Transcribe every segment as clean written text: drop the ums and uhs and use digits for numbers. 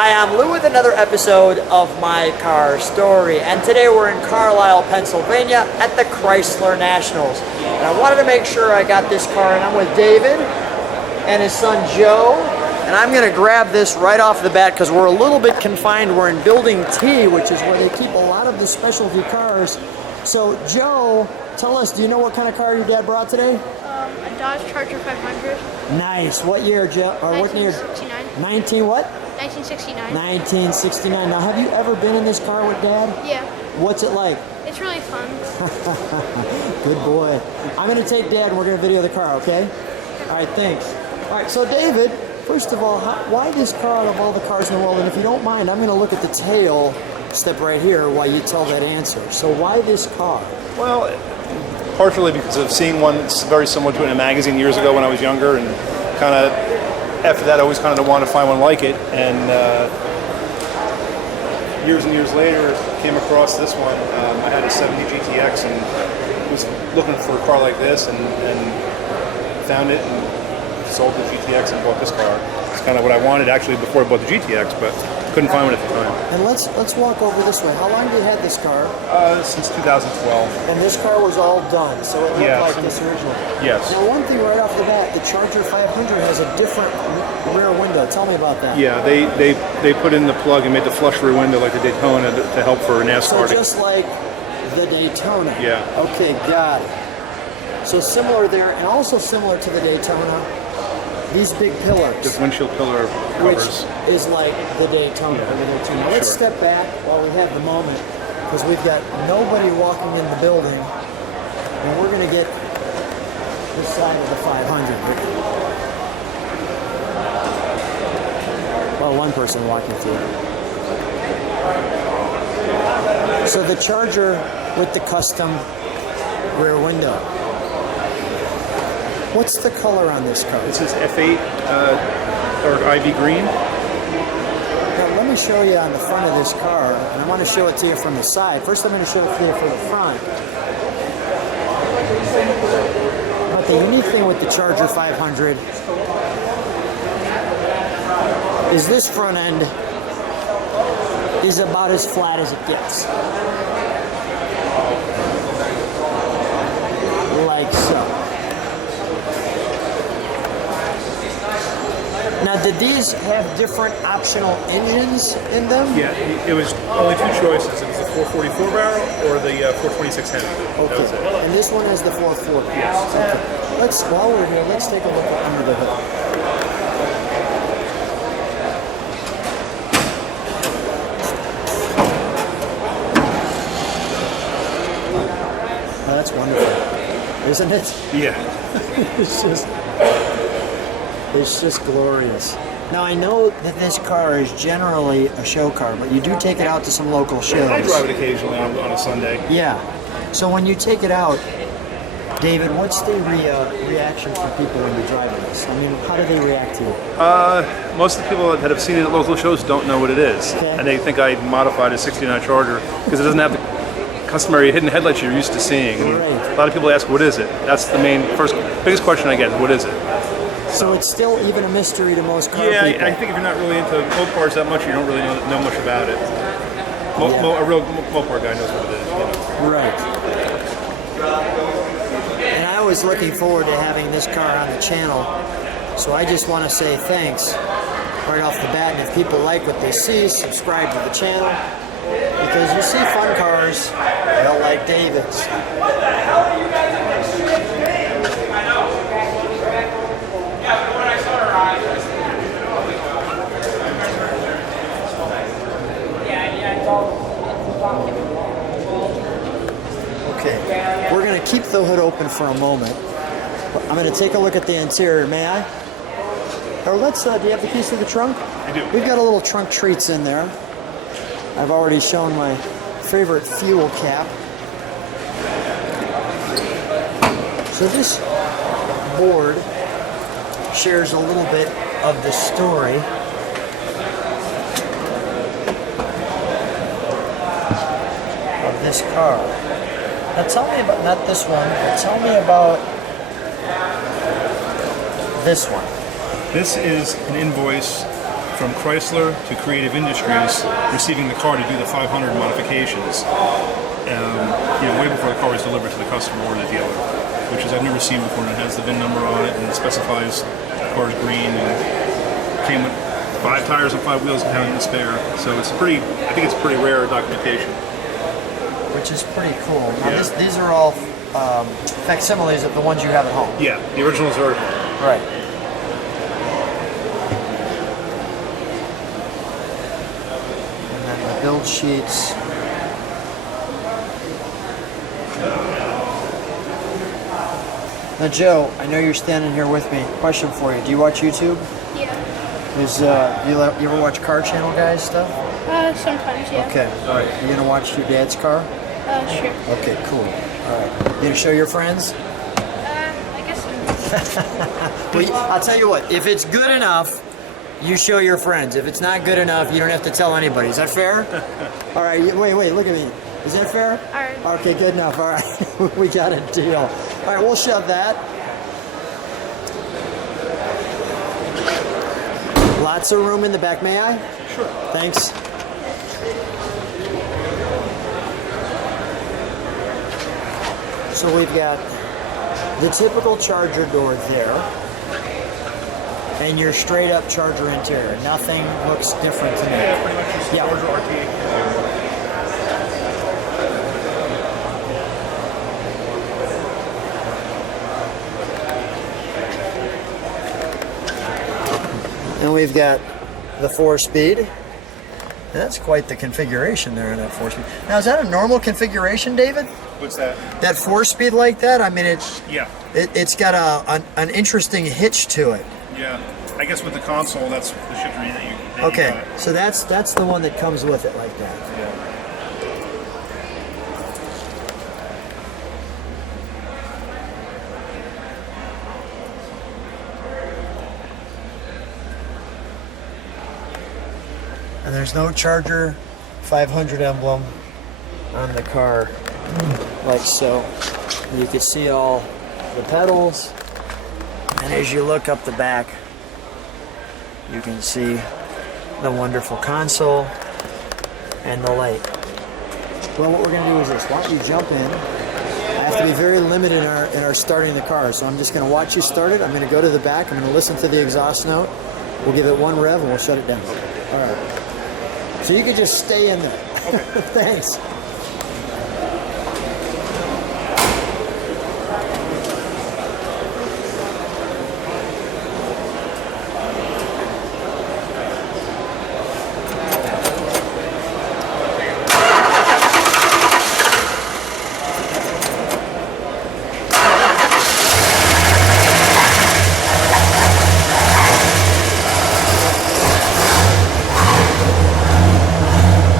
Hi, I'm Lou with another episode of My Car Story, and today we're in Carlisle, Pennsylvania at the Chrysler Nationals. And I wanted to make sure I got this car, and I'm with David and his son Joe, and I'm going to grab this right off the bat because we're a little bit confined. We're in Building T, which is where they keep a lot of the specialty cars. So Joe, tell us, do you know what kind of car your dad brought today? A Dodge Charger 500. Nice. What year, Joe? Or what year? 1969. 19 what? 1969. 1969. Now, have you ever been in this car with Dad? Yeah. What's it like? It's really fun. Good boy. I'm going to take Dad and we're going to video the car, okay? All right, thanks. All right, so David, first of all, why this car out of all the cars in the world? And if you don't mind, I'm going to look at the tail step right here while you tell that answer. So why this car? Well, partially because of seeing one that's very similar to it in a magazine years ago when I was younger, and kind of after that I always kind of wanted to find one like it, and years and years later came across this one. I had a 70 GTX and was looking for a car like this, and found it and sold the GTX and bought this car. It's kind of what I wanted actually before I bought the GTX, but couldn't find one at the time. And let's walk over this way. How long have you had this car? Since 2012. And this car was all done, so it looked Yeah, like this original. Yes. Now, one thing right off the bat, the Charger 500 has a different rear window. Tell me about that. Yeah, they put in the plug and made the flush rear window like the Daytona to help for NASCAR. So just like the Daytona. Yeah. Okay, got it. So similar there, and also similar to the Daytona, these big pillars. This windshield pillar covers. Which is like the Daytona. Now let's step back while we have the moment, because we've got nobody walking in the building, and we're going to get this side of the 500. Well, one person walking through. So the Charger with the custom rear window. What's the color on this car? This is F8 or ivy green. Now, let me show you on the front of this car, and I want to show it to you from the side. First, I'm going to show it to you from the front. But the unique thing with the Charger 500 is this front end is about as flat as it gets. Like so. Now, did these have different optional engines in them? Yeah, it was only two choices. It was the 444 barrel or the 426 Hemi. Okay. That was it. And this one has the 440. Yes. Okay. While we're here, let's take a look under the hood. Oh, that's wonderful, isn't it? Yeah. It's just glorious. Now, I know that this car is generally a show car, but you do take it out to some local shows. I drive it occasionally on a Sunday. Yeah. So when you take it out, David, what's the reaction from people when you drive this? I mean, how do they react to you? Most of the people that have seen it at local shows don't know what it is. Okay. And they think I modified a 69 Charger because it doesn't have the customary hidden headlights you're used to seeing. And Right. a lot of people ask, what is it? That's the biggest question I get, what is it? So it's still even a mystery to most car Yeah, people. I think if you're not really into Mopars that much, you don't really know much about it. A real Mopar guy knows what it is. You know? Right. And I was looking forward to having this car on the channel, so I just want to say thanks right off the bat. And if people like what they see, subscribe to the channel, because you see fun cars, I don't like David's. Okay, we're going to keep the hood open for a moment. I'm going to take a look at the interior. May I? Or do you have the keys to the trunk? I do. We've got a little trunk treats in there. I've already shown my favorite fuel cap. So this board shares a little bit of the story of this car. Now tell me about, not this one, but tell me about this one. This is an invoice from Chrysler to Creative Industries, receiving the car to do the 500 modifications. Way before the car was delivered to the customer or the dealer, which is I've never seen before. And it has the VIN number on it and it specifies the car's green and came with 5 tires and 5 wheels and having to spare. So it's I think it's pretty rare documentation. Which is pretty cool. Now these are all facsimiles of the ones you have at home. Yeah, the originals are. Right. And then the build sheets. Now, Joe, I know you're standing here with me. Question for you: do you watch YouTube? Yeah. You ever watch Car Channel guys stuff? Sometimes, yeah. Okay. All right. You gonna watch your dad's car? Sure. Okay. Cool. All right. You gonna show your friends? I guess so. Well, I'll tell you what. If it's good enough, you show your friends. If it's not good enough, you don't have to tell anybody. Is that fair? All right. Wait. Look at me. Is that fair? All right. Okay. Good enough. All right. We got a deal. All right. We'll shove that. Lots of room in the back. May I? Sure. Thanks. So we've got the typical charger door there, and your straight up charger interior. Nothing looks different to me. Yeah, pretty much just Yeah. larger RT. And we've got the 4-speed. That's quite the configuration there in that 4-speed. Now, is that a normal configuration, David? What's that? That 4-speed like that? I mean, Yeah. it's got an interesting hitch to it. Yeah. I guess with the console, that's the shiftery that you Okay, got. so that's the one that comes with it like that. Yeah. And there's no Charger 500 emblem on the car, like so. You can see all the pedals, and as you look up the back, you can see the wonderful console and the light. Well, what we're going to do is this. Why don't you jump in? I have to be very limited in our starting the car, so I'm just going to watch you start it. I'm going to go to the back. I'm going to listen to the exhaust note. We'll give it 1 rev, and we'll shut it down. All right. So you can just stay in there. Okay. Thanks.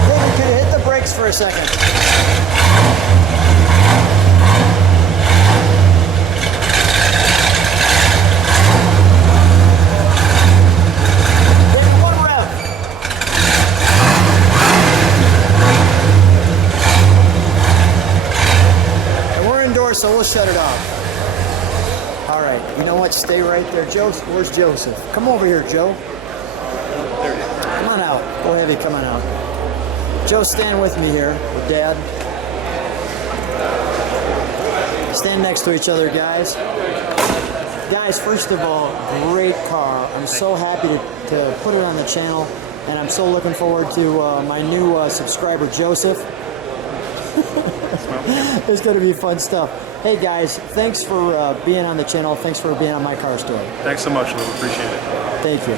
David, could you hit the brakes for a second? David, 1 rev. And we're indoors, so we'll shut it off. All right, you know what? Stay right there. Joseph, where's Joseph? Come over here, Joe. Come on out. Go heavy, come on out. Joe, stand with me here, with Dad. Stand next to each other, guys. Guys, first of all, great car. I'm so happy to put it on the channel, and I'm so looking forward to my new subscriber, Joseph. It's going to be fun stuff. Hey, guys, thanks for being on the channel. Thanks for being on my car story. Thanks so much, Lou. Appreciate it. Thank you.